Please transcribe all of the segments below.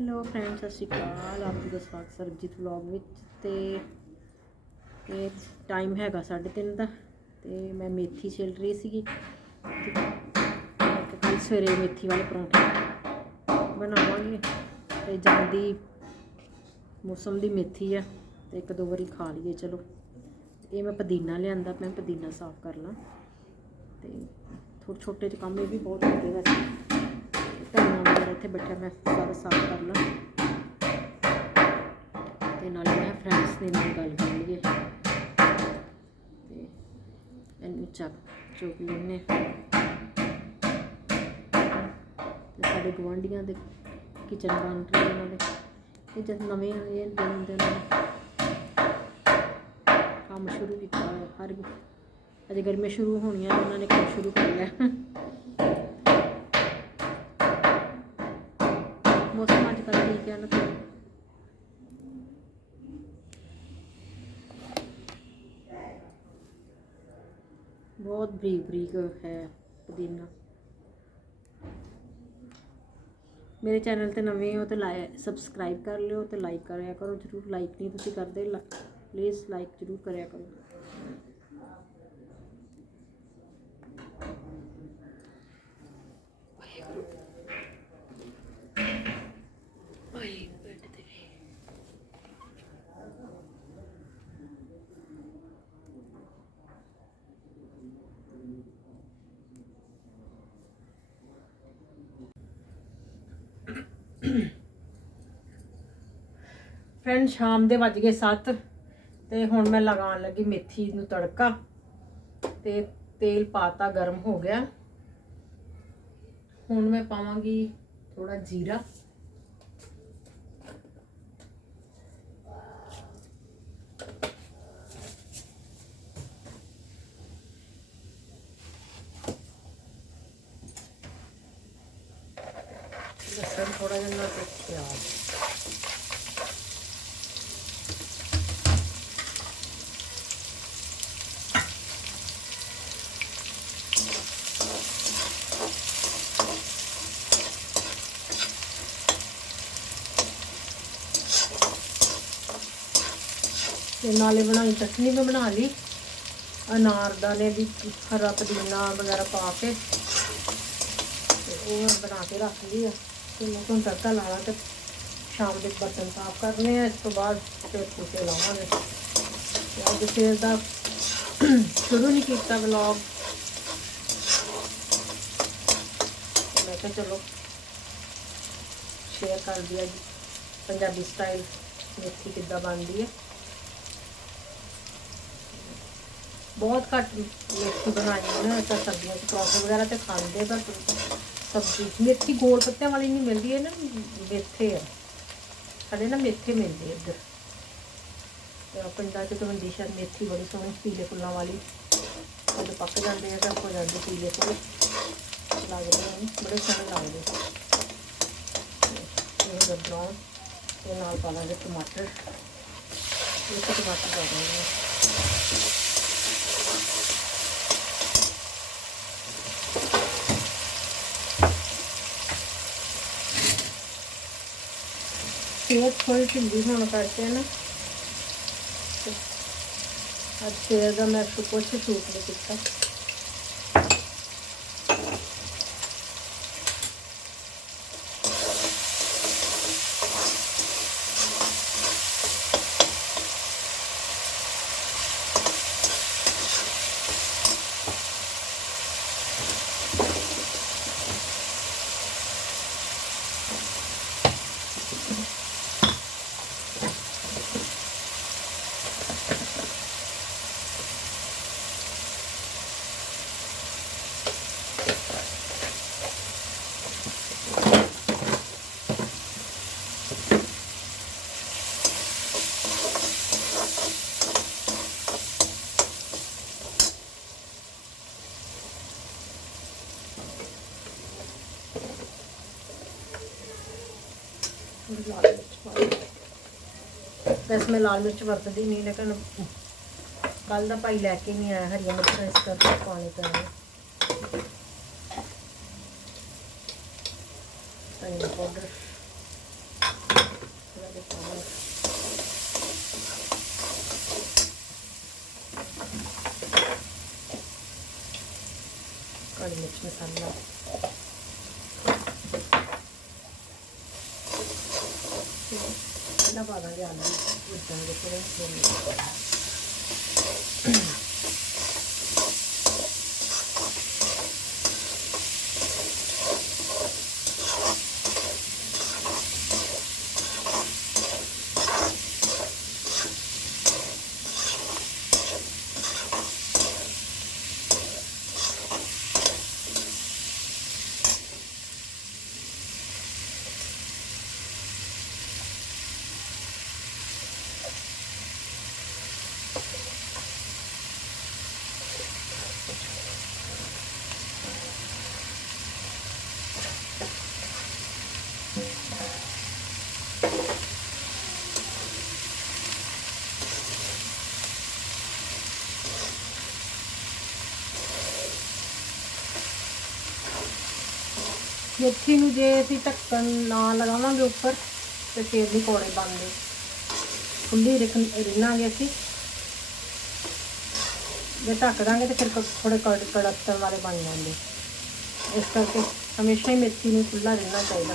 Hello friend ਸਤਿ ਸ਼੍ਰੀ ਅਕਾਲ। ਆਪ ਜੀ ਦਾ ਸਵਾਗਤ ਸਰਬਜੀਤ ਵਲੌਗ ਵਿੱਚ ਤੇ ਇਹ ਟਾਈਮ ਹੈਗਾ 3:30 ਦਾ ਤੇ ਮੈਂ ਮੇਥੀ ਛਿਲ ਰਹੀ ਸੀਗੀ। ਕੱਲ ਸਵੇਰੇ ਮੇਥੀ ਵਾਲੇ ਪਰੌਂਠੇ ਬਣਾਵਾਂਗੇ। ਤੇ ਜਲਦੀ ਮੌਸਮ ਦੀ ਮੇਥੀ ਆ ਤੇ ਇੱਕ ਦੋ ਵਾਰੀ ਖਾ ਲਈਏ, ਚਲੋ। ਇਹ ਮੈਂ ਪੁਦੀਨਾ ਲਿਆਂਦਾ, ਮੈਂ ਪੁਦੀਨਾ ਸਾਫ਼ ਕਰ ਲਾਂ। ਤੇ ਥੋੜੇ ਛੋਟੇ ਜਿਹੇ ਕੰਮ ਇਹ ਵੀ ਬਹੁਤ ਹੁੰਦੇ ਵੈਸੇ। ਧਨੀਆ ਇੱਥੇ ਬੈਠਾ ਮੈਂ ਸਾਰਾ ਸਾਫ਼ ਕਰ ਲਾਂ। ਤੇ ਨਾਲ ਮੈਂ ਫਰੈਂਡਸ ਦੇ ਨਾਲ ਗੱਲ ਕਰ ਲਈਏ। ਤੇ ਇਹਨੂੰ ਚੱਕ, ਚੁੱਕ ਲੈਨੇ ਤੇ ਸਾਡੇ ਗਵਾਂਢੀਆਂ ਦੇ ਕਿਚਨ ਬਣ ਰਹੇ ਉਹਨਾਂ ਦੇ। ਇਹ ਜਦ ਨਵੇਂ ਆਏ ਦਿਨ ਦਿਨ ਕੰਮ ਸ਼ੁਰੂ ਕੀਤਾ ਹਰ ਅਜੇ ਗਰਮੀਆਂ ਸ਼ੁਰੂ ਹੋਣੀਆਂ ਉਹਨਾਂ ਨੇ ਕੰਮ ਸ਼ੁਰੂ ਕਰ ਲਿਆ। ਮੌਸਮ ਅੱਜ ਕੱਲ੍ਹ ਠੀਕ ਹੈ ਨਾ ਬਹੁਤ ਬਰੀਕ ਬਰੀਕ ਹੈ ਪੁਦੀਨਾ। ਮੇਰੇ ਚੈਨਲ ਤੇ ਨਵੇਂ ਹੋ ਤੇ ਲਾਇਕ ਸਬਸਕ੍ਰਾਈਬ ਕਰ ਲਿਓ ਤੇ ਲਾਈਕ ਕਰਿਆ ਕਰੋ। ਜਰੂਰ ਲਾਈਕ ਨਹੀਂ ਤੁਸੀਂ ਕਰਦੇ ਪਲੀਜ਼ ਲਾਈਕ ਜਰੂਰ ਕਰਿਆ ਕਰੋ। ਫਰੈਂਡ ਸ਼ਾਮ ਦੇ ਵੱਜ ਗਏ 7 ਤੇ ਹੁਣ ਮੈਂ ਲਗਾਉਣ ਲੱਗੀ ਮੇਥੀ ਨੂੰ ਤੜਕਾ ਤੇ ਤੇਲ ਪਾਤਾ, ਗਰਮ ਹੋ ਗਿਆ। ਹੁਣ ਮੈਂ ਪਾਵਾਂਗੀ ਥੋੜਾ ਜੀਰਾ। ਲਸਣ ਥੋੜਾ ਜਿਹਾ ਨਾਲ ਪਿਆਜ਼। ਤੇ ਨਾਲੇ ਬਣਾਈ ਚਟਨੀ ਮੈਂ ਬਣਾ ਲਈ। ਅਨਾਰ ਅਨਾਰਦਾਨੇ ਵੀ, ਹਰਾ ਪੁਦੀਨਾ ਵਗੈਰਾ ਪਾ ਕੇ ਤੇ ਉਹ ਮੈਂ ਬਣਾ ਕੇ ਰੱਖ ਲਈ ਆ। ਤੇ ਮੈਂ ਤੁਹਾਨੂੰ ਤੜਕਾ ਲਾਣਾ ਤੇ ਸ਼ਾਮ ਦੇ ਬਰਤਨ ਸਾਫ਼ ਕਰਨੇ ਆ। ਇਸ ਤੋਂ ਬਾਅਦ ਫਿਰ ਕੁਛੇ ਲਾਵਾਂਗੇ। ਅੱਜ ਫਿਰ ਦਾ ਸ਼ੁਰੂ ਨਹੀਂ ਕੀਤਾ ਵਲੌਗ। ਮੈਂ ਕਿਹਾ ਚਲੋ ਸ਼ੇਅਰ ਕਰ ਦਿਆ ਜੀ। ਪੰਜਾਬੀ ਸਟਾਈਲ ਮੇਥੀ ਕਿੱਦਾਂ ਬਣਦੀ ਹੈ ਬਹੁਤ ਘੱਟ ਮੇਥੀ ਬਣਾਈ ਨਾ ਤਾਂ ਸਬਜ਼ੀਆਂ ਚ ਪਰੌਂਠੇ ਵਗੈਰਾ ਤੇ ਖਾਂਦੇ ਪਰ ਸਬਜ਼ੀ ਮੇਥੀ ਗੋਲ ਪੱਤਿਆਂ ਵਾਲੀ ਨਹੀਂ ਮਿਲਦੀ ਹੈ ਨਾ ਮੇਥੇ ਆ। ਸਾਡੇ ਨਾ ਮੇਥੇ ਮਿਲਦੇ ਇੱਧਰ। ਪਿੰਡਾਂ ਚ ਤਾਂ ਹੁੰਦੀ ਸ਼ਾਇਦ ਮੇਥੀ ਬੜੀ ਸੋਹਣੀ, ਪੀਲੇ ਫੁੱਲਾਂ ਵਾਲੀ। ਜਦੋਂ ਪੱਕ ਜਾਂਦੇ ਆ ਤਾਂ ਹੋ ਜਾਂਦੇ ਪੀਲੇ ਫੁੱਲ। ਲੱਗਦੇ ਹਨ ਬੜੇ ਸੋਹਣੇ ਲੱਗਦੇ ਇਹ ਦਾ ਬਰਾਉਨ ਤੇ ਨਾਲ ਪਾ ਲਾਂਗੇ ਟਮਾਟਰ। ਇੱਕ ਟਮਾਟਰ ਪਾ ਦਾਂਗੇ। ਸਿਹਤ ਥੋੜੀ ਢਿੱਲੀ ਹੋਣ ਕਰਕੇ ਨਾ। ਅੱਜ ਸਵੇਰ ਦਾ ਮੈਂ ਕੁਛ ਸ਼ੂਟ ਨਹੀਂ ਕੀਤਾ ਥੋੜੀ ਲਾਲ ਮਿਰਚ ਪਾ ਲਈ ਵੈਸੇ ਮੈਂ ਲਾਲ ਮਿਰਚ ਵਰਤਦੀ ਨਹੀਂ, ਲੇਕਿਨ ਕੱਲ ਦਾ ਭਾਈ ਲੈ ਕੇ ਨਹੀਂ ਆਇਆ, ਹਰੀਆਂ ਮਿਰਚਾਂ ਇਸ ਕਰਕੇ ਪਾਣੀ ਪੈਣਾ ਧਨੀਆ ਪਾਊਡਰ ਤੇ ਕਾਲੀ ਮਿਰਚ ਮਸਾਲਾ। ਠੰਡਾ ਪਾ ਦਾਂਗੇ ਆਲੂ ਮੇਥੀ ਨੂੰ ਜੇ ਅਸੀਂ ਢੱਕਣ ਨਾ ਲਗਾਵਾਂਗੇ ਉੱਪਰ, ਤੇ ਫਿਰ ਵੀ ਕੋੜੇ ਬਣਦੇ ਖੁੱਲੀ ਰਿਨਾਂਗੇ ਅਸੀਂ। ਜੇ ਢੱਕ ਦਾਂਗੇ ਤੇ ਫਿਰ ਥੋੜੇ ਕੜ ਕੜਕਣ ਵਾਲੇ ਬਣ ਜਾਂਦੇ। ਇਸ ਕਰਕੇ ਹਮੇਸ਼ਾ ਹੀ ਮੇਥੀ ਨੂੰ ਖੁੱਲਾ ਰਹਿਣਾ ਚਾਹੀਦਾ।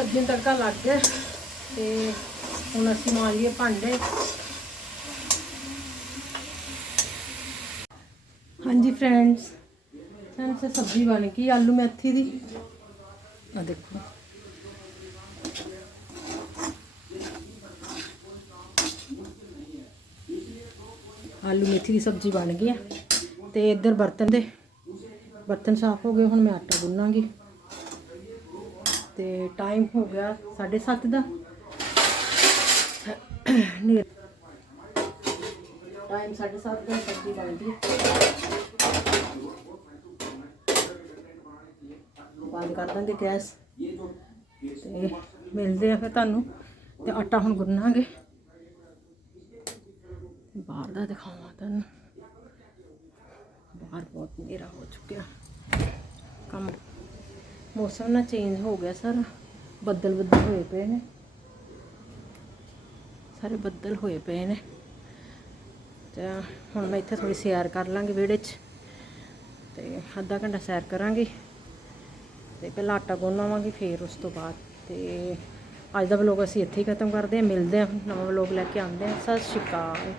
ਸਬਜ਼ੀ ਨੂੰ ਤੜਕਾ ਲੱਗ ਗਿਆ ਤੇ ਹੁਣ ਅਸੀਂ ਮਾਰ ਲਈਏ ਭਾਂਡੇ। ਹਾਂਜੀ ਫਰੈਂਡਸ ਸਾਨੂੰ ਸੇ ਸਬਜ਼ੀ ਬਣ ਗਈ ਆਲੂ ਮੇਥੀ ਦੀ। ਆ ਦੇਖੋ। ਆਲੂ ਮੇਥੀ ਦੀ ਸਬਜ਼ੀ ਬਣ ਗਈ ਆ। ਤੇ ਇੱਧਰ ਬਰਤਨ ਦੇ। ਬਰਤਨ ਸਾਫ਼ ਹੋ ਗਏ ਹੁਣ ਮੈਂ ਆਟਾ ਗੁੰਨਾਂਗੀ। ਤੇ ਟਾਈਮ ਹੋ ਗਿਆ 7:30 ਦਾ। ਟਾਈਮ 7:30 ਦਾ, ਸਬਜ਼ੀ ਬਣਦੀ ਗਈ। ਬੰਦ ਕਰ ਦਾਂਗੇ ਗੈਸ। ਤੇ ਮਿਲਦੇ ਆ ਫਿਰ ਤੁਹਾਨੂੰ। ਤੇ ਆਟਾ ਹੁਣ ਗੁੰਨਾਂਗੇ ਬਾਹਰ ਦਾ ਦਿਖਾਵਾਂ ਤੁਹਾਨੂੰ। ਬਾਹਰ ਬਹੁਤ ਹਨੇਰਾ ਹੋ ਚੁੱਕਿਆ। ਕੰਮ ਮੌਸਮ ਨਾ ਚੇਂਜ ਹੋ ਗਿਆ ਸਰ। ਬੱਦਲ ਬੱਦਲ ਹੋਏ ਪਏ ਨੇ। ਸਾਰੇ ਬੱਦਲ ਹੋਏ ਪਏ ਨੇ। ਤੇ ਹੁਣ ਮੈਂ ਇੱਥੇ ਥੋੜੀ ਸੈਰ ਕਰ ਲਾਂਗੀ ਵਿਹੜੇ 'ਚ। ਤੇ ਅੱਧਾ ਘੰਟਾ ਸੈਰ ਕਰਾਂਗੀ। ਤੇ ਪਹਿਲਾਂ ਆਟਾ ਗੁੰਨ ਗੁੰਨਾਵਾਂਗੀ ਫਿਰ ਉਸ ਤੋਂ ਬਾਅਦ। ਤੇ ਅੱਜ ਦਾ ਵਲੋਗ ਅਸੀਂ ਇੱਥੇ ਹੀ ਖਤਮ ਕਰਦੇ ਹਾਂ। ਮਿਲਦੇ ਹਾਂ ਨਵਾਂ ਵਲੋਗ ਲੈ ਕੇ ਆਉਂਦੇ ਹਾਂ। ਸਤਿ ਸ਼੍ਰੀ ਅਕਾਲ।